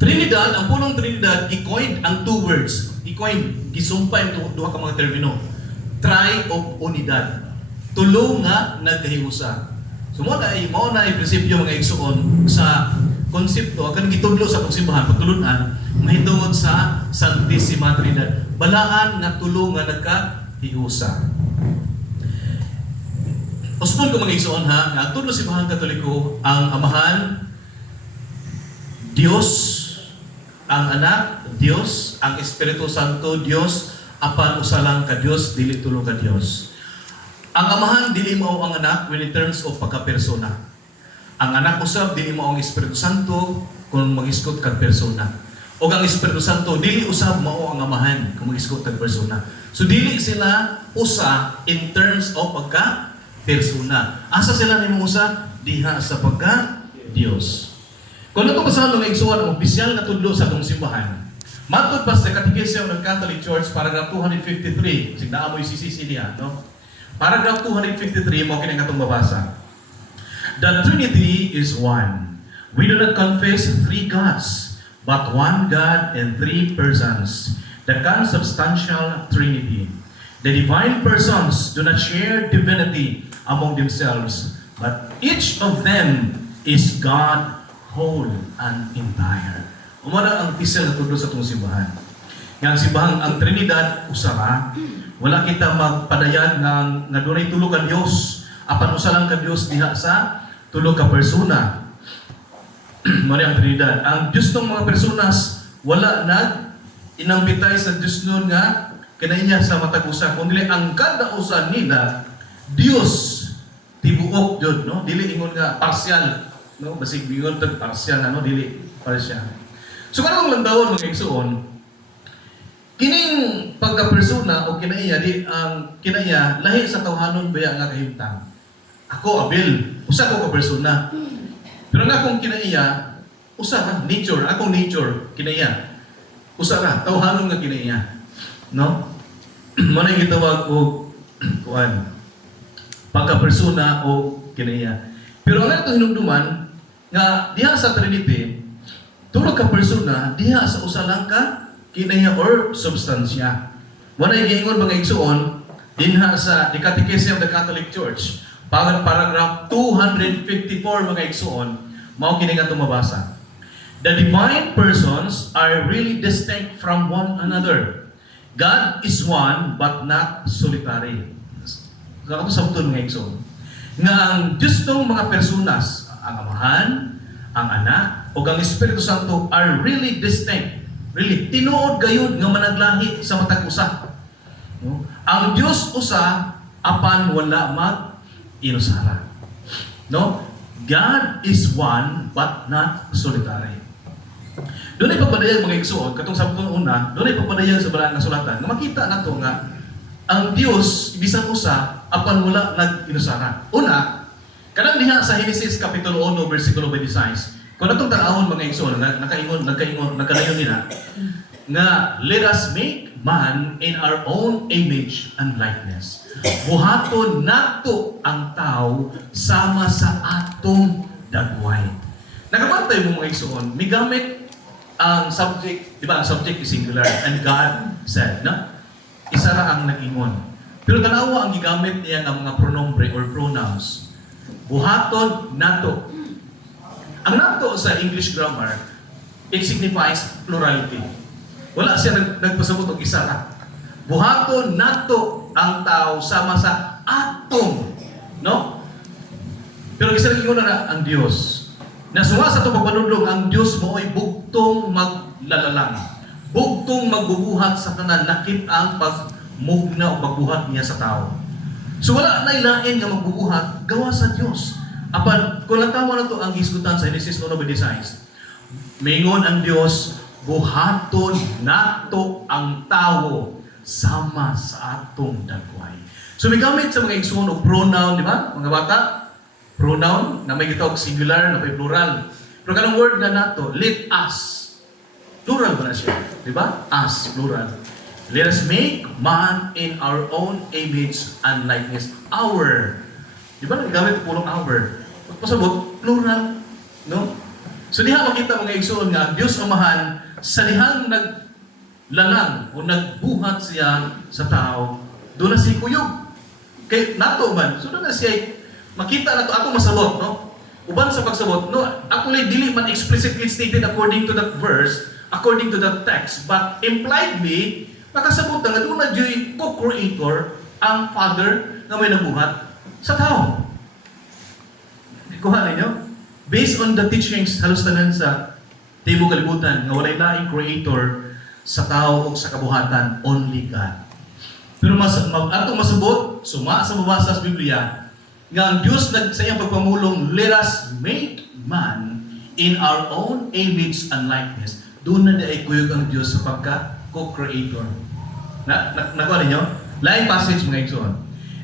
Trinidad, ang punong Trinidad, i-coined ang two words. I-coined, gisumpay ang duha ka mga termino. Tri o unidad. Tulo nga nagkahiusa. So mo na ay prinsipyo mga igsuon sa konsepto akan gitudlo sa pagsimbahan pagtulunan mahitungod sa Santissima Trinidad. Balaan nga tulo nga nagkahiusa. Usbon ko mga igsuon ha, nga tudlo simbahan Katoliko ang Amahan, Dios, ang Anak, Dios, ang Espiritu Santo, Dios, apan usa lang ka Dios, dili tulo ka Dios. Ang Amahan dili mao ang Anak when in terms of pagka-persona. Ang Anak usab dili mao ang Espiritu Santo kung mag-iskot kag persona. O ang Espiritu Santo dili usab mao ang Amahan kung mag-iskot kag persona. So dili sila usa in terms of pagka-persona. Asa sila nimo usa? Diha sa pagka-Dios. Kung ito basahan ng igsuon ang opisyal na tudlo sa itong simbahan, matod pa sa Catechism ng Catholic Church, paragraph 253, sig naamoy si Cecilia, no? Paragraph 253, mo kinang katong babasa. The Trinity is one. We do not confess three gods, but one God and three persons, the consubstantial Trinity. The divine persons do not share divinity among themselves, but each of them is God whole and entire. Umana ang isel na tudlo sa itong simbahan. Nga ang simbahan, ang Trinidad, usara. Wala kita magpadayag nga dunay tulo ka Dios. Apan usa lang ka Dios diha sa tulo ka persona. Mao ang Trinidad. Ang Dios ng mga personas wala inampitay sa Dios nun nga kinainya sa matag usa, kundi ang kada usa nila Dios tibuok jud, no? Dili ingon nga partial, no? Basig ingon tag partial ano, dili partial. So kanang landawon mga igsuon, kining pagka-persona o kinaiya di ang kinaiya lahi sa tawhanon baya nga kahimtang. Ako Abel, usa ko ka persona. Pero nga akong kinaiya, usa ra nature, akong nature kinaiya. Usa ra tawhanon nga kinaiya. No? Mo na gitawag og kuan pagka-persona o kinaiya. Pero ang ato hinumduman nga diha sa Trinity, tulo ka persona diha sa usa lang ka kinaiya or substansya. Wala giingon mga igsuon dinha sa The Catechism of the Catholic Church, paragraph 254 mga igsuon, mao kini nga mabasa. The divine persons are really distinct from one another. God is one but not solitary. Kato sa button mga igsoon. Nga ang Diyos ng mga personas, ang Amahan, ang Anak, o ang Espiritu Santo are really distinct. Really, tinuod gayud nga managlahi sa matag usa. No? Ang Dios usa apan wala mag-inusara. No? God is one but not solitary. Doon ay pagpadayag mga igsuon, katong sabtong una, doon ay pagpadayag sa balaan nga sulatan, na makita nato nga ang Dios bisan usa apan wala nag-inusara. Una, kanang diha sa Genesis kapitulo 1 bersikulo 26. Kung natong tanawon mga igsoon, nagkadayon nila, nga let us make man in our own image and likeness. Buhaton nato ang tao sama sa atong dagway. Nakabantay mo mga igsoon, may gamit ang subject, di ba? Ang subject is singular, and God said, na? Isa ra ang nag-ingon. Pero tanawa ang gigamit niya ng mga pronombre or pronouns. Buhaton nato. Ang nato sa English grammar, it signifies plurality. Wala siya nagpasabot og isa ra. Buhaton nato ang tao sama sa atong, no? Pero isa rin na ang Dios. Nasunga sa itong pagpanudlong, ang Dios mo ay bugtong maglalalang. Bugtong magbubuhat sa tanan, lakit ang pagmugna o pagbuhat niya sa tao. So wala na ilain nga magbubuhat, gawa sa Dios. Apan, kung lang tama na ito ang gisgutan sa Genesis 1:26, mingon ang Dios, buhaton nato ang tao sama sa atong dagway. So may gamit sa mga igsoon o pronoun, di ba? Mga bata, pronoun na may gitawag singular, na may plural. Pero kanang word na nato, let us. Plural ba na siya? Di ba? Us, plural. Let us make man in our own image and likeness. Our. Di ba? Nagamit ang pulong our. Pasabot, plural. No? So diha makita mga igsoon nga ang Dios Amahan sa dihang naglalang o nagbuhat siya sa tao, doon na siya kuyog. Kay nato man, so doon na siya makita na to ako masabot, no? Uban sa pagsabot, no, actually dili man explicitly stated according to that verse, according to that text, but impliedly makasabot na doon na diyo'y co-creator ang Father na may nabuhat sa tao. Kuha ninyo? Based on the teachings halos tanan sa tibuok kalibutan nga walay laing creator sa tao o sa kabuhatan, only God. Pero atong masabot, suma sa mabasa sa Biblia, nga ang Diyos sa iyang pagpamulong, let us make man in our own image and likeness. Doon na ay kuyog ang Diyos sa pagka-co-creator. Nakuha ninyo? Laing passage mga igsoon.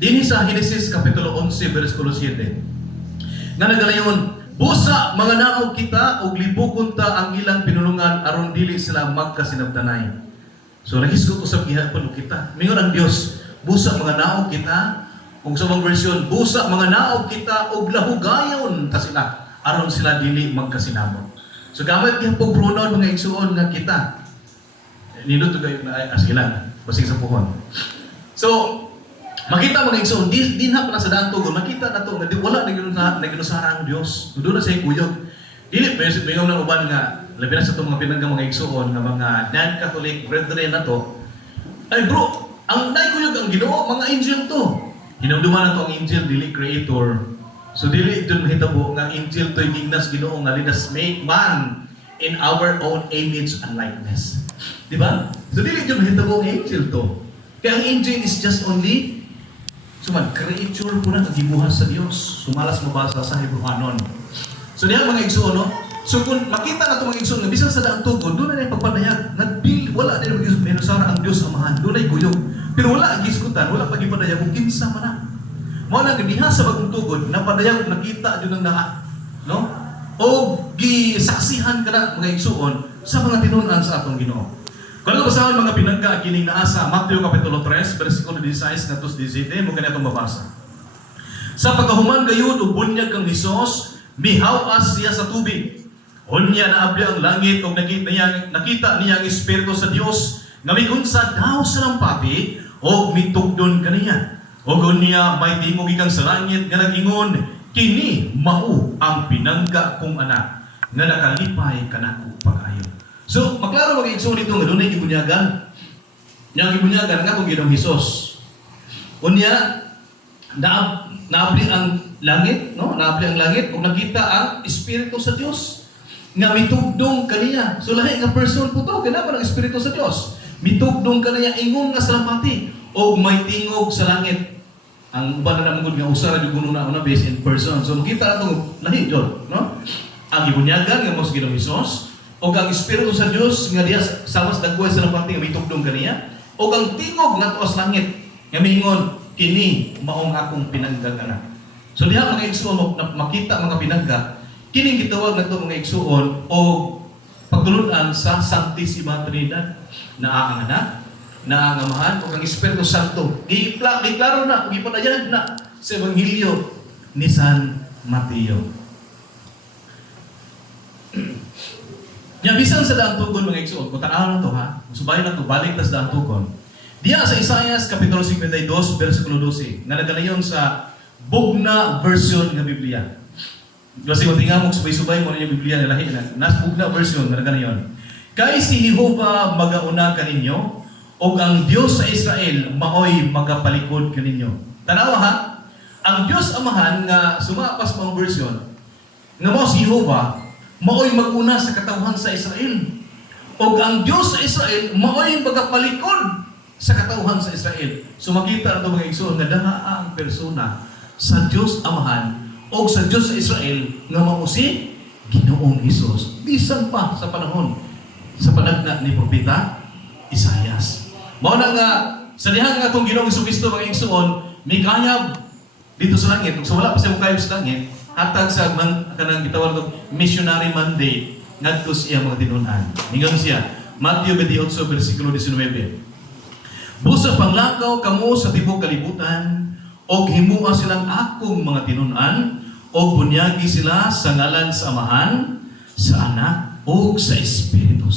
Dinhi sa Genesis Kapitulo 11, versikulo 7. Nga nagalayon, busa mga naog kita og libukon ta ang ilang pinulungan aron dili sila magkasinabtanay. So nagisgot usab gihapon kita. Mingon ang Dios, busa mga naog kita, ug sa mga version, busa mga naog kita og lahugayon ta sila aron sila dili magkasinabot. So gamit gihapon pronoun mga igsuon nga kita. Nindot kayo na asilan, basig sa puhon. So makita mga igsoon, di na pa sa daan tugon, makita na to nga wala na ginusara ang Dios. Doon na siya kuyog. Dili may ng uban nga labi na sa itong mga pinanggang mga igsoon nga mga non-Catholic brethren na to. Ay bro, ang naikuyog ang Ginoo, mga angel to. Hinumduman na to ang angel, dili creator. So dili doon mahitabo nga angel to gignas Ginoo nga let us make man in our own image and likeness. Di ba? So dili doon mahitabo ang angel to. Kaya ang angel is just only creature po na nagibuhat sa Diyos. Sumalas mabasa sa Hebrewanon. So diyan mga igsoon, no? So kung makita na itong mga igsoon, nga bisan sa daang tugon, doon na yung pagpadayag. Wala na yung minusara ang Diyos Amahan. Doon na yung guyog. Pero wala ang giskutan, wala pag-ipadayag kung kinsa man na. Mao na diha sa bagong tugon, napadayag, nakita doon ang naha. No? O gisaksihan ka na mga igsoon sa mga tinunan sa atong Ginoo. Kung ano basahan mga pinangga, kining naa sa Mateo Kapitulo 3, versikulo 16 na 17, mo kanina itong mabasa. Sa pagkahuman gayon, ubunyag kang Hesus, mihawas siya sa tubig. Unya na abli ang langit, o nakita niya ang Espiritu sa Diyos, nga may unsa daw sa lampati, o mitugdon kaniya. O niya may tingog ikang sa langit, nga nagingon, kini mao ang pinangga kong anak, nga nakalipay kanako pag-ayo. So, maklaro mga igsoon dito nga doon ay gibunyagan. Yang gibunyagan nga kung Ginoong Hesus. Unya, naabli ang langit, no? Naabli ang langit kung nakita ang Espiritu sa Diyos. Nga mitugdong kaniya. So, lahi nga person po to. Kailangan ang Espiritu sa Diyos. Mitugdong kaniya, ingon nga sa lampati. O may tingog sa langit. Ang uban na naman nga usara yung guno na based in person. So, makita na itong lahi doon, no? Ang gibunyagan nga mo sa Ginoong Hesus. O ang Espiritu sa Diyos nga diya sawas dagway sa lampati nga mitugdong kaniya. O ang tingog nga tuas langit nga miingon, kini maong akong pinanggang anak. So diha mga igsoon makita mga pinangga, kining gitawag na ito mga igsoon o pagtulunan sa Santissima Trinidad na ang anak, na ang amahan, o ang Espiritu Santo. Giklaro na, gipadayag na sa Ebanghelyo ni San Mateo. Nga bisan sa daang tugon mga igsoon, kung tanaw na to ha, subayon na to, balik tas daang tugon. Diya sa Isaias Kapitulo 52, versikulo 12, nga nagalayon sa Bugna version ng Biblia. Kasi kung tingnan mo, subay-subay mo rin yung Biblia na lahi na, nas Bugna version nga nagalayon. Kay si Jehova magauna kaninyo, o ang Diyos sa Israel maoy magapalikod kaninyo. Tanawa ha, ang Diyos Amahan nga sumapas mga version, nga mo si Jehova, maoy maguna sa katawhan sa Israel. O ang Diyos sa Israel, maoy magapalikod sa katawhan sa Israel. So makita na ito mga igsoon na daha ang persona sa Diyos Amahan o sa Diyos sa Israel nga mao si Ginoong Hesus. Bisan pa sa panahon sa panagna ni Propeta Isaias. Mao na nga sa dihang nga itong Ginoong Hesus mga igsoon, may kayab dito sa langit. Kung wala pa siya kayab sa langit, hatag sa kanang gitawag ng missionary mandate ngadto siya mga tinunan. Ingon siya, Matthew 28 versikulo 19. Busa panglakaw kamo sa tibuok kalibutan og himua silang akong mga tinunan og bunyagi sila sa ngalan sa Amahan, sa Anak, ug sa Espiritu